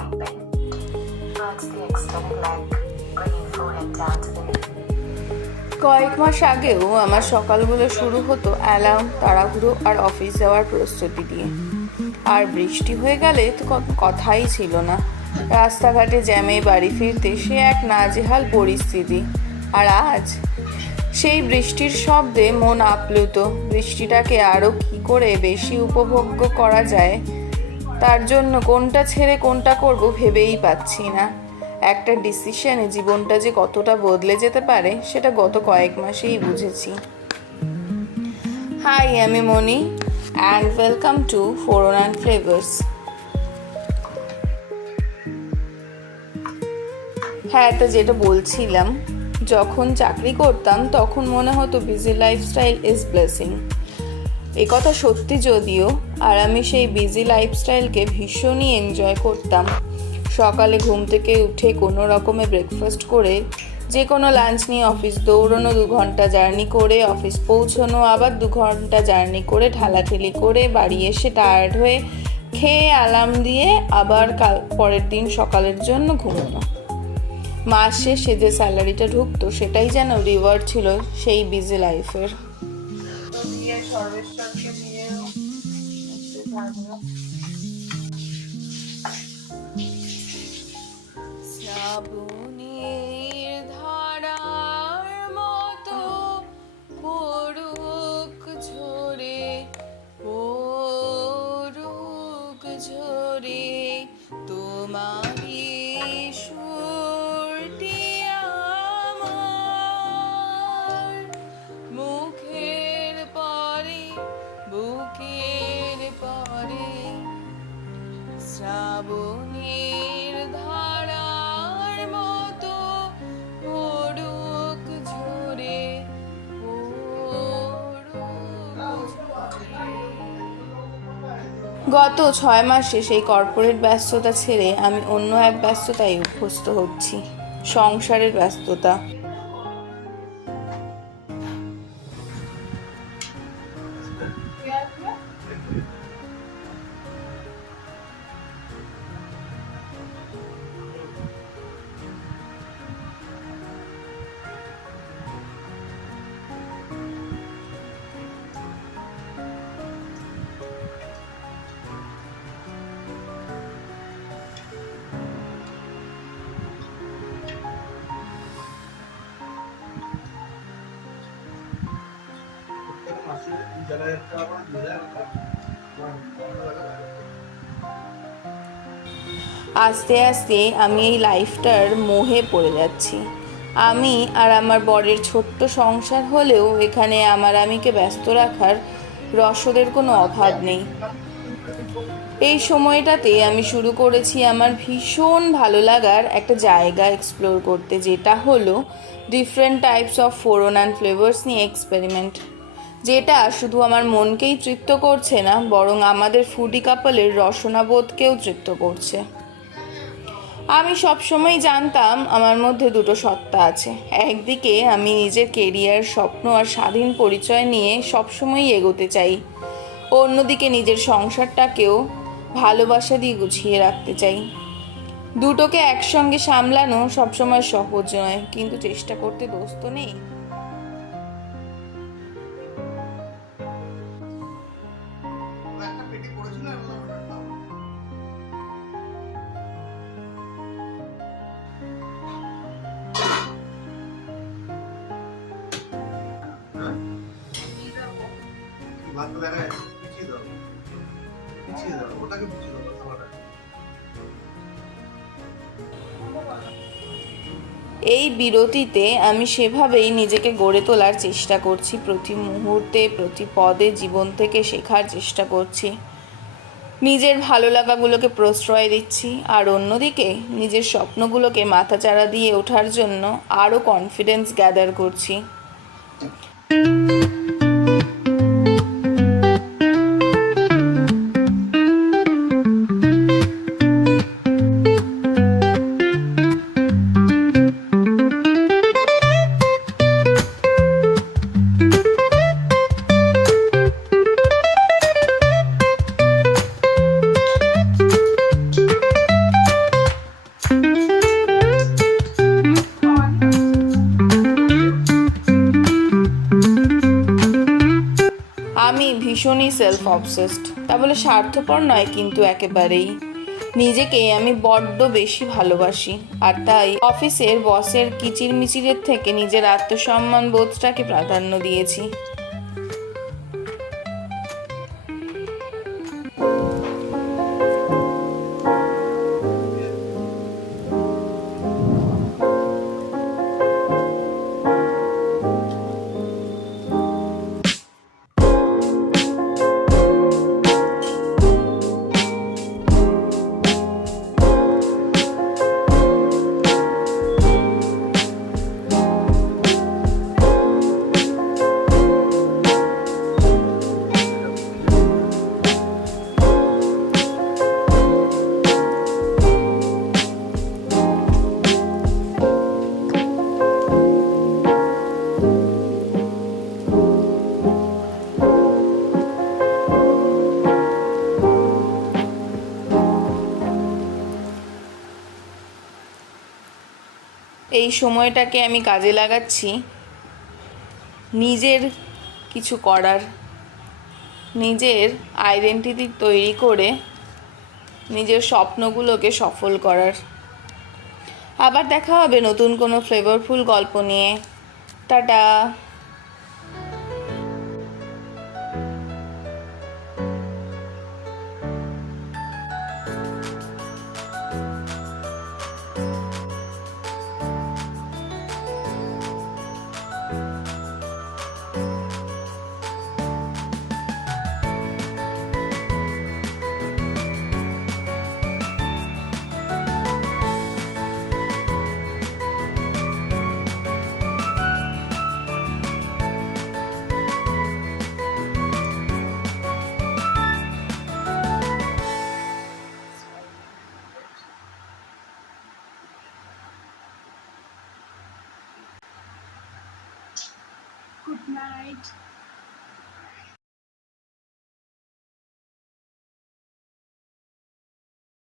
fine bend towards the extended leg, bringing forehead down to the knee. কয়েক মাস আগেও আমার সকালগুলো শুরু হতো অ্যালার্ম, তাড়াহুড়ো আর অফিস যাওয়ার প্রস্তুতি দিয়ে। আর বৃষ্টি হয়ে গেলে তো কথাই ছিল না। রাস্তাঘাটে জ্যামে বাড়ি ফিরতে সে এক নাজেহাল পরিস্থিতি। আর আজ সেই বৃষ্টির শব্দে মন আপ্লুত। বৃষ্টিটাকে আরও কী করে বেশি উপভোগ্য করা যায়, তার জন্য কোনটা ছেড়ে কোনটা করব ভেবেই পাচ্ছি না। একটা ডিসিশনে জীবনটা যে কতটা বদলে যেতে পারে সেটা গত কয়েক মাসেই বুঝেছি। হাই, আমি মনি অ্যান্ড ওয়েলকাম টু 409 ফ্লেভার্স। হ্যাঁ, তো যেটা বলছিলাম, যখন চাকরি করতাম তখন মনে হতো বিজি লাইফস্টাইল ইজ ব্লেসিং। এ কথা সত্যি যদিও, আর আমি সেই বিজি লাইফস্টাইলকে ভীষণই এনজয় করতাম। সকালে ঘুম থেকে উঠে কোনো রকমে ব্রেকফাস্ট করে যে কোনো লাঞ্চ নিয়ে অফিস দৌড়ানো, 2 ঘন্টা জার্নি করে অফিস পৌঁছানো, আবার 2 ঘন্টা জার্নি করে ঠেলাঠেলি করে বাড়ি এসে টায়ার্ড হয়ে খেয়ে অ্যালার্ম দিয়ে আবার পরের দিন সকালের জন্য ঘুমোনো। মাস শেষে যে স্যালারিটা ঢুকতো সেটাই যেন রিওয়ার্ড ছিল সেই বিজি লাইফের। শ্রাবণের ধারার মতো পড়ুক ঝরে, পড়ুক ঝরে তোমারই সুরটি আমার মুখের পরে, বুকের পরে। শ্রাবণের ধারার মতো পড়ুক ঝরে, গত 6 মাসে সেই কর্পোরেট ব্যস্ততা ছেড়ে আমি অন্য এক ব্যস্ততায় অভ্যস্ত হচ্ছি, সংসারের ব্যস্ততা। আস্তে আস্তে আমি এই লাইফটার মোহে পড়ে যাচ্ছি। আমি আর আমার বরের ছোট্ট সংসার হলেও এখানে আমার আমিকে ব্যস্ত রাখার রসদের কোনো অভাব নেই। এই সময়টাতে আমি শুরু করেছি আমার ভীষণ ভালো লাগার একটা জায়গা এক্সপ্লোর করতে, যেটা হলো ডিফারেন্ট টাইপস অফ 409 ফ্লেভার্স নিয়ে এক্সপেরিমেন্ট। যেটা শুধু আমার মনকেই তৃপ্ত করছে না, বরং আমাদের ফুডি কাপলের রসনাবোধকেও তৃপ্ত করছে। আমি সবসময় জানতাম আমার মধ্যে দুটো সত্তা আছে। একদিকে আমি নিজের কেরিয়ার, স্বপ্ন আর স্বাধীন পরিচয় নিয়ে সবসময়ই এগোতে চাই। অন্যদিকে নিজের সংসারটাকেও ভালোবাসা দিয়ে গুছিয়ে রাখতে চাই। দুটোকে একসঙ্গে সামলানো সবসময় সহজ নয়, কিন্তু চেষ্টা করতে দোষ তো নেই। এই বিরতিতে আমি সেভাবেই নিজেকে গড়ে তোলার চেষ্টা করছি। প্রতি মুহূর্তে, প্রতি পদে জীবন থেকে শেখার চেষ্টা করছি। নিজের ভালো লাগাগুলোকে প্রশ্রয় দিচ্ছি, আর অন্যদিকে নিজের স্বপ্নগুলোকে মাথাচাড়া দিয়ে ওঠার জন্য আরও কনফিডেন্স গ্যাদার করছি। ভীষণই সেলফ অবসেসড, তা বলে স্বার্থপর নয় কিন্তু একেবারেই। নিজেকে আমি বড্ড বেশি ভালোবাসি, আর তাই অফিসের বসের কিচিরমিচিরের থেকে নিজের আত্মসম্মান বোধটাকে প্রাধান্য দিয়েছি। এই সময়টাকে আমি কাজে লাগাচ্ছি নিজের কিছু করার, নিজের আইডেন্টিটি তৈরি করে নিজের স্বপ্নগুলোকে সফল করার। আবার দেখা হবে নতুন কোনো ফ্লেভারফুল গল্প নিয়ে। টাটা। Good night.